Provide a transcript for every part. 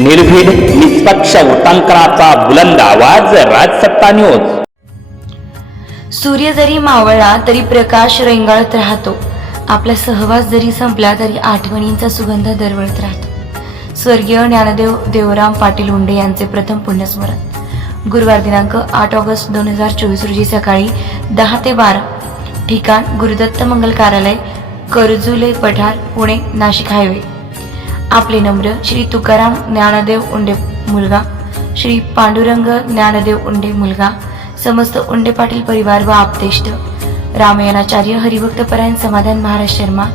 निर्भीड निष्पक्ष उटंकराचा बुलंद आवाज राजसत्ता न्यूज सूर्य जरी मावळला तरी प्रकाश रेंगाळत राहतो. आपला सहवास जरी संपला तरी आठवणींचा सुगंध दरवळत राहतो. स्वर्गीय ज्ञानदेव देवराम पाटील हुंडे यांचे प्रथम पुण्यस्मरण. गुरुवार दिनांक आठ ऑगस्ट दोन हजार चोवीस रोजी सकाळी दहा ते बारा ठिकाण गुरुदत्त मंगल कार्यालय करजुले पठार पुणे नाशिक हायवे. आपले नम्र श्री तुकाराम ज्ञानदेव उंडे मुलगा श्री पांडुरंग ज्ञानदेव उंडे मुलगा समस्त उंडे पाटील परिवार व आपतेष्ट रामायणाचार्य हरिभक्तपरायण समाधान महाराज शर्मा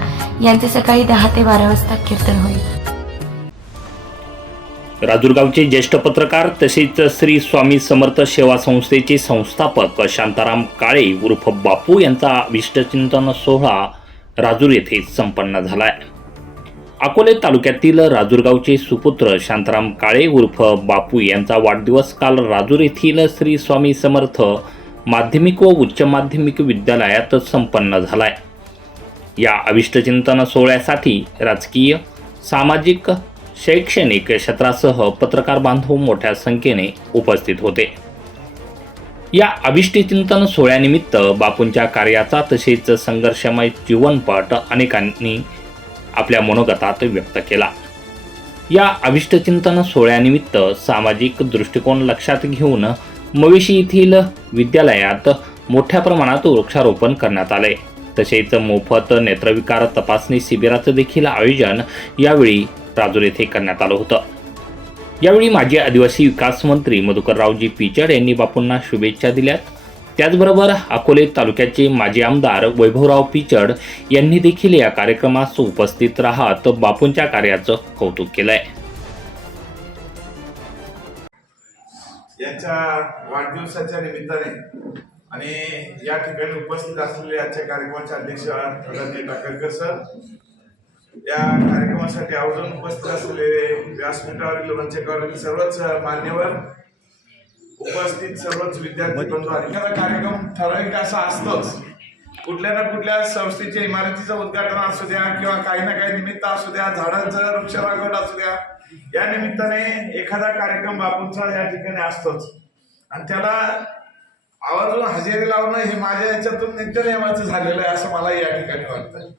यांचे सकाळी दहा ते बारा वाजता कीर्तन होईल. राजूरगावचे ज्येष्ठ पत्रकार तसेच श्री स्वामी समर्थ सेवा संस्थेचे संस्थापक शांताराम काळे उर्फ बापू यांचा अभिष्टचिंतन सोहळा राजूर येथे संपन्न झाला आहे अकोले तालुक्यातील राजूरगावचे सुपुत्र शांताराम काळे उर्फ बापू यांचा वाढदिवस काल राजूर येथील श्री स्वामी समर्थ माध्यमिक व उच्च माध्यमिक विद्यालयात संपन्न झालाय. या अविष्टचिंतन सोहळ्यासाठी राजकीय सामाजिक शैक्षणिक क्षेत्रासह पत्रकार बांधव मोठ्या संख्येने उपस्थित होते. या अभिष्टचिंतन सोहळ्यानिमित्त बापूंच्या कार्याचा तसेच संघर्षमय जीवनपट अनेकांनी आपल्या मनोगतात व्यक्त केला. या अभिष्टचिंतन सोहळ्यानिमित्त सामाजिक दृष्टिकोन लक्षात घेऊन मवेशी येथील विद्यालयात मोठ्या प्रमाणात वृक्षारोपण करण्यात आले. तसेच मोफत नेत्रविकार तपासणी शिबिराचं देखील आयोजन यावेळी राजूर येथे करण्यात आलं होतं. यावेळी माजी आदिवासी विकास मंत्री मधुकररावजी पिचड यांनी बापूंना शुभेच्छा दिल्यात. त्याचबरोबर अकोले तालुक्याचे माजी आमदार वैभवराव पिचड यांनी देखील या कार्यक्रमास उपस्थित राहत बापूंच्या कार्याचं कौतुक केलंय. यांच्या वाढदिवसाच्या निमित्ताने आणि या ठिकाणी उपस्थित असलेले आजच्या कार्यक्रमाचे अध्यक्ष रणजित टाकरकर सर या कार्यक्रमासाठी आवर्जून उपस्थित असलेले व्यासपीठावरील वंचकावरील सर्वच मान्यवर उपस्थित सर्वच विद्यार्थी बंधू आणि एखादा कार्यक्रम ठराविक असा असतोच कुठल्या ना कुठल्या संस्थेच्या इमारतीचं उद्घाटन असू द्या किंवा काही ना काही निमित्त असू द्या झाडांचं वृक्ष लागवड असू द्या या निमित्ताने एखादा कार्यक्रम बापूंचा या ठिकाणी असतोच. आणि त्याला आवर्जून हजेरी लावणं हे माझ्या याच्यातून नित्यनियमाचं झालेलं आहे असं मला या ठिकाणी वाटतं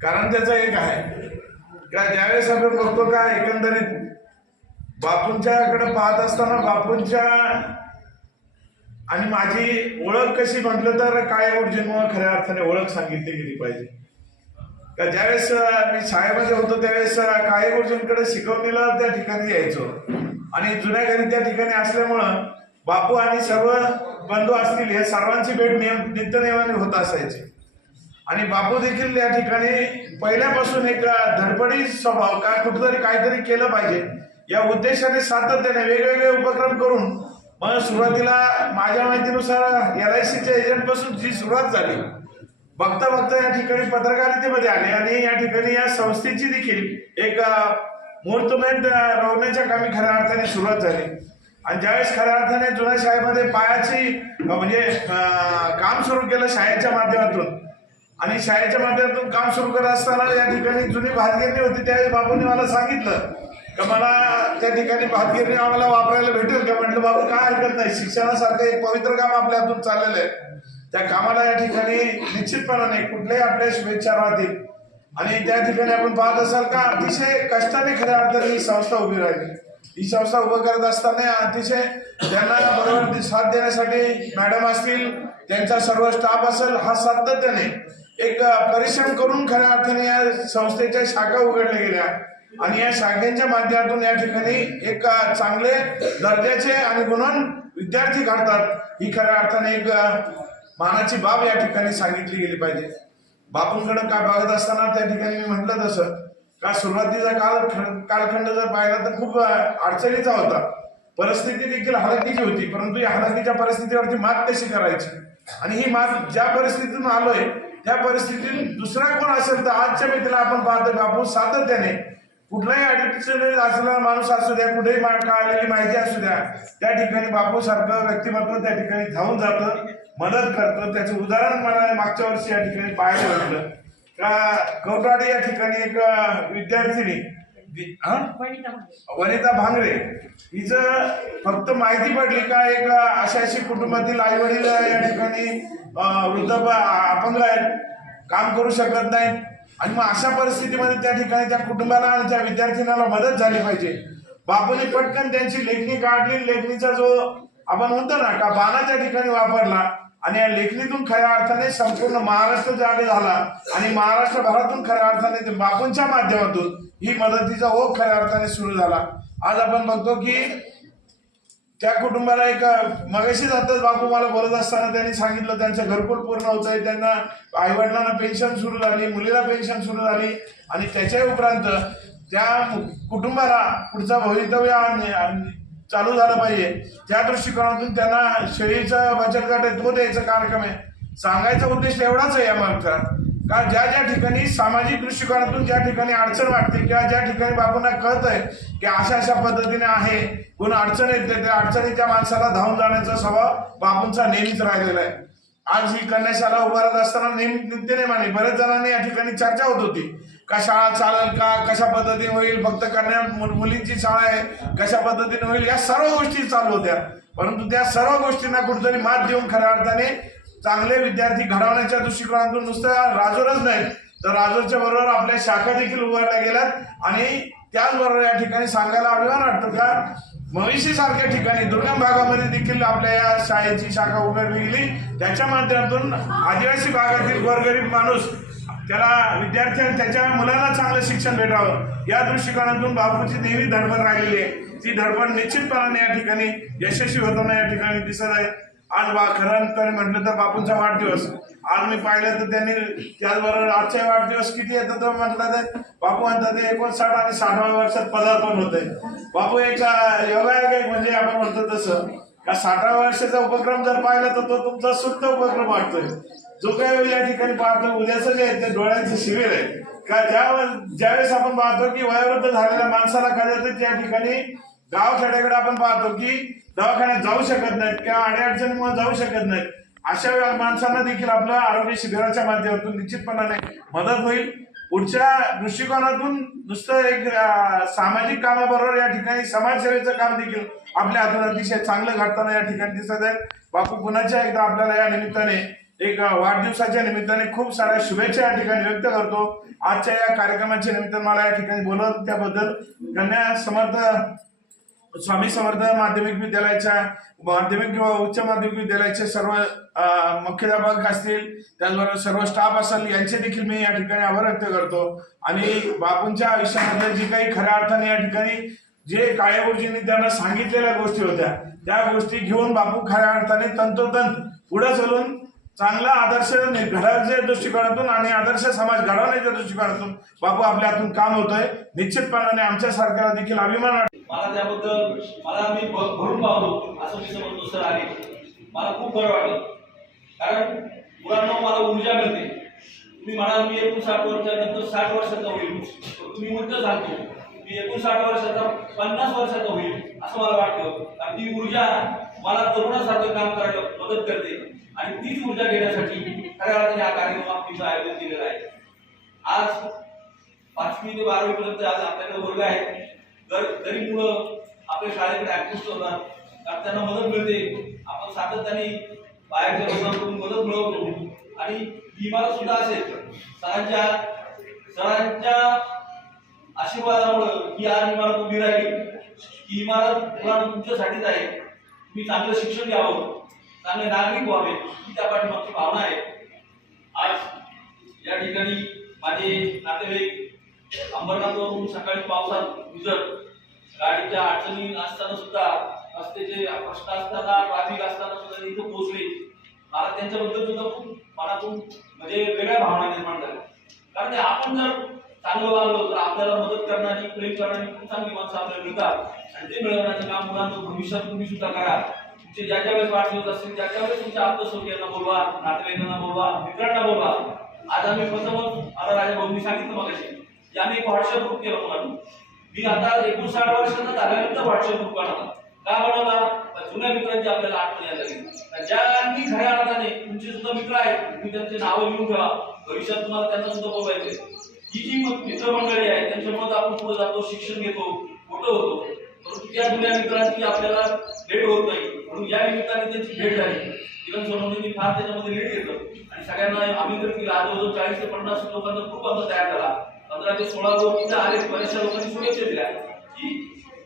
कारण त्याचं एक आहे का ज्यावेळेस आपण बघतो का एकंदरीत बापूंच्याकडे पाहत असताना बापूंच्या आणि माझी ओळख कशी म्हटलं तर काय गुरुजींमुळे खऱ्या अर्थाने ओळख सांगितली गेली पाहिजे. का ज्यावेळेस मी शाळेमध्ये होतो त्यावेळेस अं, काळे गुरुजींकडे शिकवणीला त्या ठिकाणी यायचो. आणि जुन्या घरी त्या ठिकाणी असल्यामुळं बापू आणि सर्व बंधू असतील हे सर्वांची भेट नियम नित्यनियमाने होत असायची. आणि बापू देखील या ठिकाणी पहिल्यापासून एक धडपडी स्वभाव का कुठंतरी काहीतरी केलं पाहिजे. या उद्देशाने सातत्याने वेगवेगळे उपक्रम करून मग सुरुवातीला माझ्या माहितीनुसार एल आय सीच्या एजंटपासून जी सुरुवात झाली बघता बघता या ठिकाणी पत्रकारितेमध्ये आले आणि या ठिकाणी या संस्थेची देखील एक मुहूर्तमेंट रोवण्याच्या कामी खऱ्या अर्थाने सुरुवात झाली. आणि ज्यावेळेस खऱ्या अर्थाने जुन्या शाळेमध्ये पायाची म्हणजे काम सुरू केलं शाळेच्या माध्यमातून आणि शाळेच्या माध्यमातून काम सुरू करत असताना या ठिकाणी जुनी भातगिरणी होती त्यावेळेस बाबूंनी मला सांगितलं का मला त्या ठिकाणी भातगिरणी आम्हाला वापरायला भेटेल का? म्हटलं बाबा काय हरकत नाही. शिक्षणासारखं एक पवित्र काम आपल्या हातून चाललेलं आहे. त्या कामाला या ठिकाणी निश्चितपणाने कुठल्याही आपल्या शुभेच्छा राहतील. आणि त्या ठिकाणी आपण पाहत असाल का अतिशय कष्टाने खऱ्या अर्थाने ही संस्था उभी राहिली. ही संस्था उभं करत असताना अतिशय त्यांना बरोबर साथ देण्यासाठी मॅडम असतील त्यांचा सर्व स्टाफ असेल हा सातत्याने एक परिश्रम करून खऱ्या अर्थाने या संस्थेच्या शाखा उघडल्या गेल्या. आणि या शाखेच्या माध्यमातून या ठिकाणी एक चांगले दर्जाचे आणि गुणवान विद्यार्थी घडतात. ही खऱ्या अर्थाने एक मानाची बाब या ठिकाणी सांगितली गेली पाहिजे. बापूंकडे काय बघत असताना त्या ठिकाणी मी म्हटलं तसं का सुरुवातीचा काल कालखंड जर पाहिला तर खूप अडचणीचा होता. परिस्थिती देखील हलाखीची होती परंतु या हलाखीच्या परिस्थितीवरती मात कशी करायची? आणि ही मात ज्या परिस्थितीतून आलोय त्या परिस्थितीतून दुसरा कोण असेल तर आजच्या मित्राला आपण पाहतो बापू सातत्याने. कुठलाही अडचण असलेला माणूस असू द्या कुठेही कळलेली माहिती असू द्या त्या ठिकाणी बापू सारखं व्यक्तिमत्व त्या ठिकाणी धावून जातं मदत करतं त्याचं उदाहरण मला मागच्या वर्षी या ठिकाणी पाहायला भेटलं. का कवटाडे या ठिकाणी एक विद्यार्थिनी? वनिता भांगरे. हिचं फक्त माहिती पडली का एक अशा अशी कुटुंबातील आई वडील या ठिकाणी वृद्ध अपंग आहेत काम करू शकत नाहीत. आणि मग अशा परिस्थितीमध्ये त्या ठिकाणी त्या कुटुंबाला आणि त्या विद्यार्थिनीला मदत झाली पाहिजे. बापूने पटकन त्यांची लेखणी काढली. लेखणीचा जो आपण म्हणतो ना का बाणाच्या ठिकाणी वापरला आणि या लेखणीतून खऱ्या अर्थाने संपूर्ण महाराष्ट्र जागे झाला आणि महाराष्ट्र भरातून खऱ्या अर्थाने ते बापूंच्या माध्यमातून ही मदतीचा ओघ खऱ्या अर्थाने सुरू झाला. आज आपण बघतो की त्या कुटुंबाला एक मगाशीच आताच बापू मला बोलत असताना त्यांनी सांगितलं त्यांचं घरकुल पूर्ण होत आहे त्यांना आईवडिलांना पेन्शन सुरू झाली मुलीला पेन्शन सुरू झाली आणि त्याच्या उपरांत त्या कुटुंबाला पुढचा भवितव्य चालू झालं पाहिजे. त्या दृष्टिकोनातून त्यांना शेळीचं बचत गट आहे तो द्यायचा कार्यक्रम आहे. सांगायचा उद्देश एवढाच आहे या मागचा. कारण ज्या ज्या ठिकाणी सामाजिक दृष्टिकोनातून ज्या ठिकाणी अडचण वाटते किंवा ज्या ठिकाणी बापूंना कळत आहे की अशा अशा पद्धतीने आहे कोण अडचण येते त्या अडचणीच्या माणसाला धावून जाण्याचा स्वभाव बापूंचा नेहमीच राहिलेला आहे. आज ही कन्याशाला उभारत असताना नेहमी नित्यनेमाने बऱ्याच जणांनी या ठिकाणी चर्चा होत होती. का शाळा चालेल का कशा पद्धतीने होईल फक्त कन्या मु- मुलींची शाळा आहे कशा पद्धतीने होईल या सर्व गोष्टी चालू होत्या. परंतु त्या सर्व गोष्टींना कुठेतरी मात देऊन खऱ्या अर्थाने चांगले विद्यार्थी घडवण्याच्या दृष्टिकोनातून नुसतं राजूरच नाही तर राजूरच्या बरोबर आपल्या शाखा देखील उभारल्या गेल्यात. आणि त्याचबरोबर या ठिकाणी सांगायला अभिमान वाटतो का? महिषी सारख्या ठिकाणी दुर्गम भागामध्ये देखील आपल्या या शाळेची शाखा उभारली गेली. त्याच्या माध्यमातून आदिवासी भागातील गोरगरीब माणूस त्याला विद्यार्थ्यांनी त्याच्या मुलाला चांगलं शिक्षण भेटावं या दृष्टिकोनातून बापूची नेहमी धडपड राहिलेली आहे. ती धडपड निश्चितपणाने या ठिकाणी यशस्वी होताना या ठिकाणी दिसत आहे. आज बा खरं तर म्हटलं तर बापूंचा वाढदिवस. आज मी पाहिलं तर त्यांनी त्याचबरोबर आजच्या वाढदिवस किती येतो तर म्हटलं तर बापू म्हणतात ते एकोणसाठ आणि साठाव्या वर्षात पदार्पण होते बापू एक योगायोग एक म्हणजे आपण म्हणतो तसं. का साठाव्या वर्षाचा उपक्रम जर पाहिला तर तो तुमचा सुप्त उपक्रम वाटतोय. जो काही या ठिकाणी पाहतो उद्याचं जे आहे ते डोळ्यांचं शिबिर आहे. का ज्या ज्यावेळेस आपण पाहतो की वयोवृद्ध झालेल्या माणसाला कदाचित या ठिकाणी गावखेड्याकडे आपण पाहतो की दवाखान्यात जाऊ शकत नाहीत किंवा अडीअडचणीमुळे जाऊ शकत नाहीत. अशा वेळा माणसांना देखील आपलं आरोग्य शिबिराच्या माध्यमातून निश्चितपणाने मदत होईल. पुढच्या दृष्टिकोनातून नुसतं एक सामाजिक कामाबरोबर या ठिकाणी समाजसेवेचं काम देखील आपल्या हातून अतिशय चांगलं घडताना या ठिकाणी दिसत आहे. बापू पुन्हाच्या एकदा आपल्याला या निमित्ताने एक वाढदिवसाच्या निमित्ताने खूप साऱ्या शुभेच्छा या ठिकाणी व्यक्त करतो. आजच्या या कार्यक्रमाच्या निमित्ताने मला या ठिकाणी बोलवलं त्याबद्दल कन्या समर्थ स्वामी समर्थ माध्यमिक विद्यालयाच्या माध्यमिक किंवा उच्च माध्यमिक विद्यालयाचे सर्व मुख्याध्यापक असतील त्याचबरोबर सर्व स्टाफ असेल यांचे देखील मी या ठिकाणी आभार व्यक्त करतो. आणि बापूंच्या आयुष्यामध्ये जी काही खऱ्या अर्थाने या ठिकाणी जे काळ्या त्यांना सांगितलेल्या गोष्टी होत्या त्या गोष्टी घेऊन बापू खऱ्या अर्थाने तंतोतंत पुढे चलून चांगला आदर्श घडवण्याच्या दृष्टिकोनातून आणि आदर्श समाज घडवण्याच्या दृष्टिकोनातून बापू आपल्या हातून काम होतोय. निश्चितपणाने आमच्या सरकारला देखील अभिमान मला त्याबद्दल मला मी भ- भरून पाहतो असं मी समजतो सर आहे. मला खूप बरं वाटलं. कारण मुलांना मला ऊर्जा मिळते. तुम्ही म्हणाल मी एकोणसाठ वर्षानंतर साठ वर्षाचा होईल. तुम्ही उलट सांगतो मी एकोणसाठ वर्षाचा पन्नास वर्षाचा होईल असं मला वाटतं. आणि ती ऊर्जा मला तरुणासारखं काम करायला मदत करते. आणि तीच ऊर्जा घेण्यासाठी खऱ्या अर्थाने हा कार्यक्रम आपण आयोजन केलेला आहे. आज पाचवी ते बारावी पर्यंत आज आपल्याकडे वर्ग आहेत. गरीब मुलं आपल्या शाळेकडे ऍक्टिव्ह होतात कारण त्यांना मदत मिळते. आपण सातत्याने बाहेरच्या लोकांकडून मदत मिळवतो. आणि ही इमारत सुद्धा असेल. सरांच्या सरांच्या आशीर्वादामुळं ही आज इमारत उभी राहिली. ही इमारत मुलांना तुमच्यासाठीच आहे. तुम्ही चांगलं शिक्षण घ्यावं. चांगले नागरिक व्हावे. ही त्या पाठीमागची भावना आहे. आज या ठिकाणी माझे नातेवाईक अंबरनाथवरून सकाळी पावसात भिजत गाडीच्या अडचणी असताना सुद्धा रस्त्याचे प्रश्न असताना ट्रॅफिक असताना सुद्धा इथं पोहोचले. मला त्यांच्याबद्दल सुद्धा खूप मनातून म्हणजे वेगळ्या भावना निर्माण झाल्या. कारण आपण जर चांगलं वागलो तर आपल्याला मदत करणारी प्रेम करणारी खूप चांगली माणसं आपल्याला मिळतात. आणि ते मिळवण्याचं काम मुलांचं भविष्यात तुम्ही सुद्धा करा. तुमचे ज्या ज्या वेळेस वाटत असतील त्या त्या वेळेस तुमच्या आप्तसोबतीयांना बोलवा नातेवाईकांना बोलवा मित्रांना बोलवा. आज आम्ही प्रथमच आता राजा भाऊंनी सांगितलं मगाशी याने आम्ही एक व्हॉट्सअप ग्रुप केला मुलांनी मी आता एकोणसाठ वर्षाचा झाल्यानंतर व्हॉट्सअप ग्रुप बनवला का बनवला जुन्या मित्रांची आपल्याला आठवण यायला लागली. ज्यांनी खऱ्या अर्थाने तुमचे सुद्धा मित्र आहेत तुम्ही त्यांचे नावं लिहून ठेवा. भविष्यात तुम्हाला त्यांना सुद्धा बघायचे ही जी मित्रमंडळी आहे त्यांच्यामुळे आपण पुढे जातो शिक्षण घेतो मोठं होतो. परंतु त्या जुन्या मित्रांची आपल्याला भेट होत नाही. म्हणून या निमित्ताने त्यांची भेट झाली. किरण सोनवणेंनी फार त्याच्यामध्ये लीड घेतलं. आणि सगळ्यांना आम्ही तर केलं आज चाळीस ते पन्नास लोकांचा ग्रुप आमचा तयार झाला. पंधरा ते सोळा लोक इथं आले बऱ्याचशा लोकांनी शुभेच्छा दिल्या. की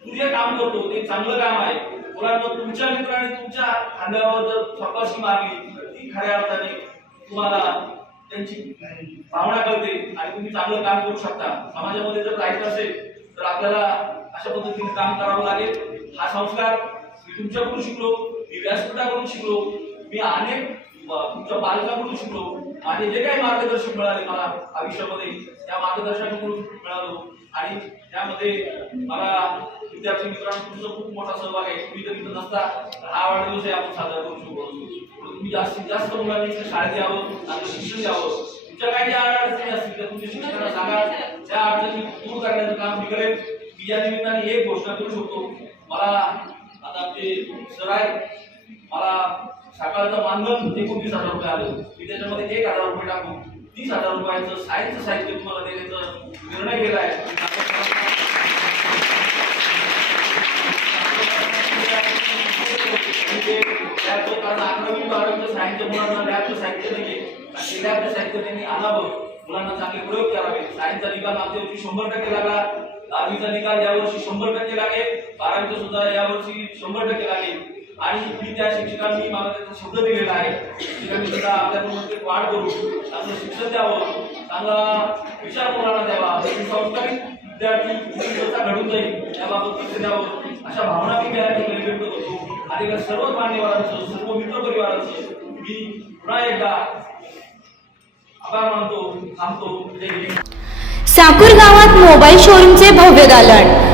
तू जे काम करतो ते चांगलं काम आहे. मुलांना तुमच्या मित्राने तुमच्या खांद्यावर जर स्वतःशी मारली ती खऱ्या अर्थाने तुम्हाला त्यांची भावना कळते आणि तुम्ही चांगलं काम करू शकता. समाजामध्ये जर जायचं असेल तर आपल्याला अशा पद्धतीने काम करावं लागेल. हा संस्कार मी तुमच्याकडून शिकलो मी व्यासपीठाकडून शिकलो मी अनेक तुमच्या पालकाकडून शिकलो. आणि जे काही मार्गदर्शन मिळाले मला आयुष्यामध्ये त्या मार्गदर्शनाकडून मिळालो. आणि त्यामध्ये मला विद्यार्थी मित्रांनो तुमचा खूप मोठा सहभाग आहे. तुम्ही जर इथं नसता. तर हा वाढदिवस आहे आपण साजरा करू शकतो. तुम्ही जास्तीत जास्त मुलांनी शाळेत यावं आणि शिक्षण द्यावं तुमच्या काही ज्या अडचणी असतील त्या तुमच्या शिक्षकांना सांगा. त्या अडचणी दूर करण्याचं काम मी करेन. मी या निमित्ताने एक घोषणा करू शकतो. मला आता आमचे सर आहेत मला सकाळचं मानधन एकोणतीस हजार रुपये आलं मी त्याच्यामध्ये एक हजार रुपये टाकून तीस हजार रुपयाचं साहित्य साहित्य तुम्हाला देण्याचा निर्णय केला आहे. कारण अकरावी बारावीचं साहित्य मुलांना लॅबचं साहित्य आणि लॅबचं साहित्य त्यांनी आणावं मुलांना चांगले प्रयोग करावे सायन्सचा निकाल मागच्या वर्षी शंभर टक्के लागला दहावीचा निकाल यावर्षी शंभर टक्के लागेल बारावीचा सुद्धा यावर्षी शंभर टक्के लागेल आणि मी त्या शिक्षकांनी मला त्याचा शब्द दिलेला आहे. शिक्षकांनी सुद्धा ते वाढ करू चांगलं शिक्षण द्यावं चांगला विचार कोणाला द्यावा संस्कारित विद्यार्थी कसा घडून जाईल याबाबत लक्ष द्यावं अशा भावना मी त्या ठिकाणी व्यक्त करतो. आणि सर्व मान्यवरांचं सर्व मित्र परिवारांचं मी पुन्हा एकदा आभार मानतो थांबतो. साकूर गावात मोबाईल शोरूमचे भव्य दालन.